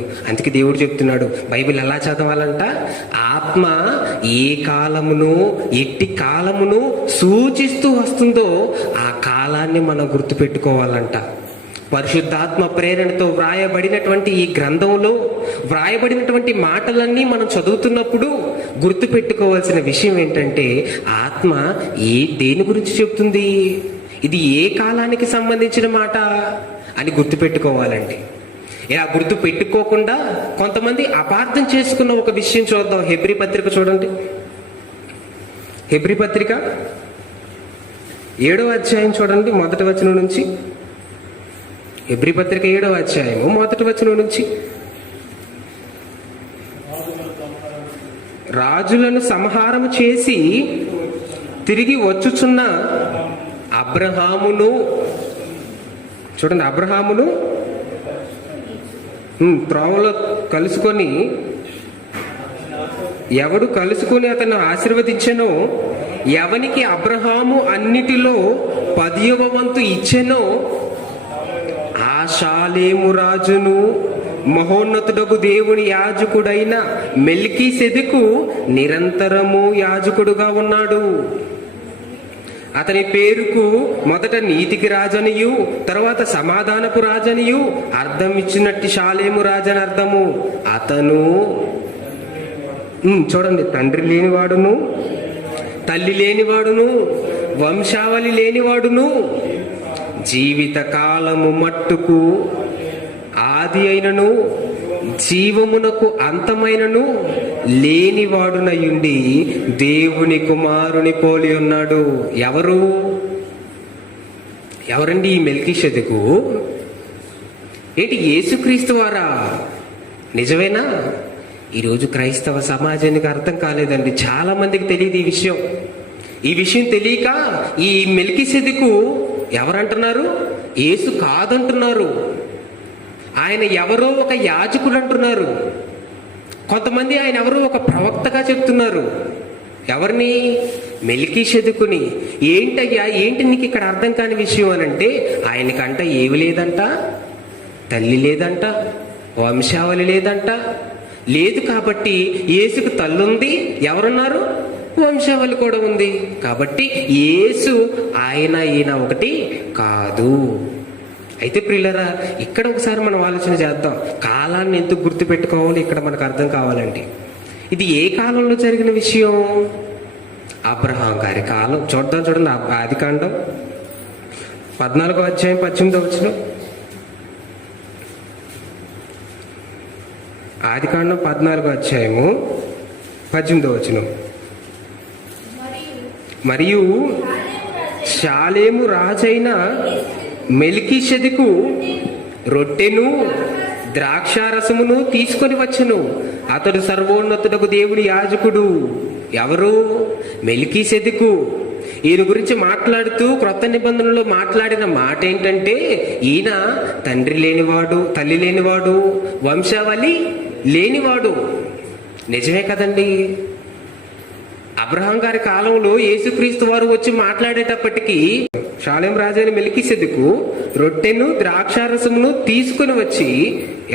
అందుకే దేవుడు చెప్తున్నాడు, బైబిల్ ఎలా చదవాలంట, ఆత్మ ఏ కాలమును ఎట్టి కాలమును సూచిస్తూ వస్తుందో ఆ కాలాన్ని మనం గుర్తుపెట్టుకోవాలంట. పరిశుద్ధాత్మ ప్రేరణతో వ్రాయబడినటువంటి ఈ గ్రంథంలో వ్రాయబడినటువంటి మాటలన్నీ మనం చదువుతున్నప్పుడు గుర్తుపెట్టుకోవాల్సిన విషయం ఏంటంటే, ఆత్మ దేని గురించి చెప్తుంది, ఇది ఏ కాలానికి సంబంధించిన మాట అని గుర్తుపెట్టుకోవాలండి. ఇలా గుర్తు పెట్టుకోకుండా కొంతమంది అపార్థం చేసుకున్న ఒక విషయం చూద్దాం. హెబ్రీ పత్రిక చూడండి, హెబ్రీ పత్రిక 7వ అధ్యాయం చూడండి, మొదటి వచనం నుంచి. హెబ్రీ పత్రిక 7వ అధ్యాయము మొదటి వచనం నుంచి. రాజులను సంహారము చేసి తిరిగి వచ్చుచున్న అబ్రహామును చూడండి, అబ్రహామును త్రోవలో కలుసుకొని ఎవడు కలుసుకొని అతను ఆశీర్వదించెనో, ఎవనికి అబ్రహాము అన్నిటిలో 10వ వంతు ఇచ్చెనో ఆ షాలేము రాజును మహోన్నతుడకు దేవుని యాజకుడైన మెల్కీసెదెకు నిరంతరము యాజకుడుగా ఉన్నాడు. అతని పేరుకు మొదట నీతికి రాజనియు తర్వాత సమాధానపు రాజనియు అర్థం ఇచ్చినట్టు షాలేము రాజని అర్థము. అతను చూడండి, తండ్రి లేనివాడును తల్లి లేనివాడును వంశావళి లేనివాడును జీవిత కాలము మట్టుకు ఆది అయినను జీవమునకు అంతమైనను లేనివాడునయుండి దేవుని కుమారుని పోలి ఉన్నాడు. ఎవరండి ఈ మెల్కీషెదెకు? ఏంటి, యేసుక్రీస్తు వారా? నిజమేనా? ఈరోజు క్రైస్తవ సమాజానికి అర్థం కాలేదండి, చాలా మందికి తెలియదు ఈ విషయం తెలియక ఈ మెల్కీషెదెకు ఎవరంటున్నారు, యేసు కాదంటున్నారు. ఆయన ఎవరో ఒక యాజకుడు అంటున్నారు. కొంతమంది ఆయన ఎవరో ఒక ప్రవక్తగా చెప్తున్నారు. ఎవరిని? మెల్కీషెదెకుని. ఏంటయ్యా, ఏంటి నీకు ఇక్కడ అర్థం కాని విషయం అని అంటే, ఆయనకంట ఏమి లేదంట, తల్లి లేదంట, వంశావళి లేదంట. లేదు కాబట్టి యేసుకు తల్లుంది, ఎవరున్నారు, వంశావళి కూడా ఉంది. కాబట్టి యేసు ఈయన ఒకటి కాదు. అయితే ప్రియులరా, ఇక్కడ ఒకసారి మనం ఆలోచన చేద్దాం. కాలాన్ని ఎందుకు గుర్తుపెట్టుకోవాలి ఇక్కడ మనకు అర్థం కావాలండి. ఇది ఏ కాలంలో జరిగిన విషయం? అబ్రహాం గారి కాలం. చూడండి, ఆదికాండం 14వ అధ్యాయం 18వ వచనం. ఆదికాండం 14వ అధ్యాయము 18వ వచనం. మరియు షాలేము రాజైన మెల్కీషెదెకు రొట్టెను ద్రాక్షారసమును తీసుకొని వచ్చెను. అతడు సర్వోన్నతుడకు దేవుని యాజకుడు. ఎవరు? మెల్కీషెదెకు. ఈయన గురించి మాట్లాడుతూ క్రొత్త నిబంధనలో మాట్లాడిన మాట ఏంటంటే, ఈయన తండ్రి లేనివాడు, తల్లి లేనివాడు, వంశావళి లేనివాడు. నిజమే కదండి. అబ్రహాం గారి కాలంలో యేసుక్రీస్తు వారు వచ్చి మాట్లాడేటప్పటికీ షాలేం రాజైన మెల్కీషెదెకు రొట్టెను ద్రాక్షారసమును తీసుకుని వచ్చి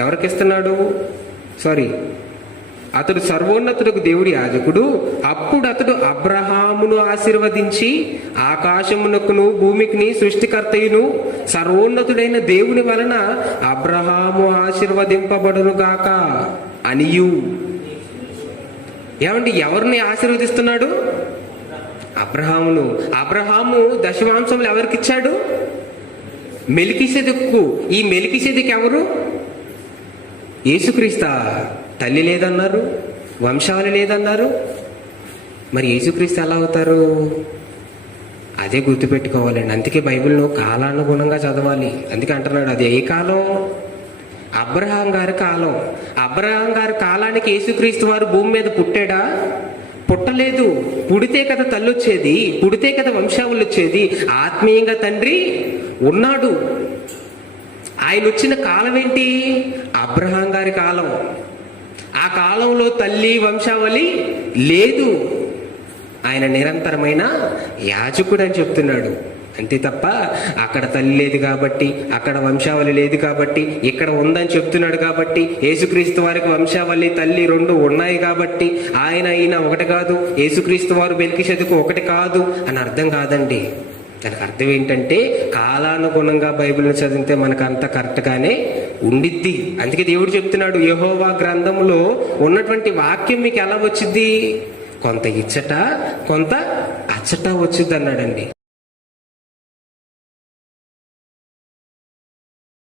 ఎవరికిస్తున్నాడు? అతడు సర్వోన్నతుడకు దేవుడి యాజకుడు. అప్పుడు అతడు అబ్రహామును ఆశీర్వదించి, ఆకాశమునకును భూమికిని సృష్టికర్తయును సర్వోన్నతుడైన దేవుని వలన అబ్రహాము ఆశీర్వదింపబడును గాక అనియు. ఏమండి, ఎవరిని ఆశీర్వదిస్తున్నాడు? అబ్రహామును. అబ్రహాము దశమాంశములు ఎవరికిచ్చాడు? మెల్కీషెదెకు. ఈ మెల్కీషెదెకు ఎవరు? యేసుక్రీస్తా? తల్లి లేదన్నారు, వంశావళి లేదన్నారు. మరి యేసుక్రీస్తు ఎలా అవుతారు? అదే గుర్తుపెట్టుకోవాలండి. అందుకే బైబిల్ను కాలానుగుణంగా చదవాలి. అందుకే అంటున్నాడు, అది ఏ కాలం? అబ్రహాం గారి కాలం. అబ్రహాం గారి కాలానికి యేసుక్రీస్తు వారు భూమి మీద పుట్టాడా? పుట్టలేదు. పుడితే కదా తల్లి వచ్చేది, పుడితే కదా వంశావళి వచ్చేది. ఆత్మీయంగా తండ్రి ఉన్నాడు. ఆయన వచ్చిన కాలం ఏంటి? అబ్రహాం గారి కాలం. ఆ కాలంలో తల్లి వంశావళి లేదు. ఆయన నిరంతరమైన యాజకుడు అని చెప్తున్నాడు. అంతే తప్ప అక్కడ తల్లి లేదు కాబట్టి, అక్కడ వంశావళి లేదు కాబట్టి, ఇక్కడ ఉందని చెప్తున్నాడు కాబట్టి, యేసుక్రీస్తు వారికి వంశావళి తల్లి రెండు ఉన్నాయి కాబట్టి ఈయన ఒకటి కాదు, యేసుక్రీస్తు వారు మెల్కీషెదెకు ఒకటి కాదు అని అర్థం కాదండి. దానికి అర్థం ఏంటంటే కాలానుగుణంగా బైబిల్ని చదివితే మనకు అంత కరెక్ట్గానే ఉండిద్ది. అందుకే దేవుడు చెప్తున్నాడు, యెహోవా గ్రంథంలో ఉన్నటువంటి వాక్యం మీకు ఎలా వచ్చింది? కొంత ఇచ్చట కొంత అచ్చట వచ్చింది అన్నాడండి.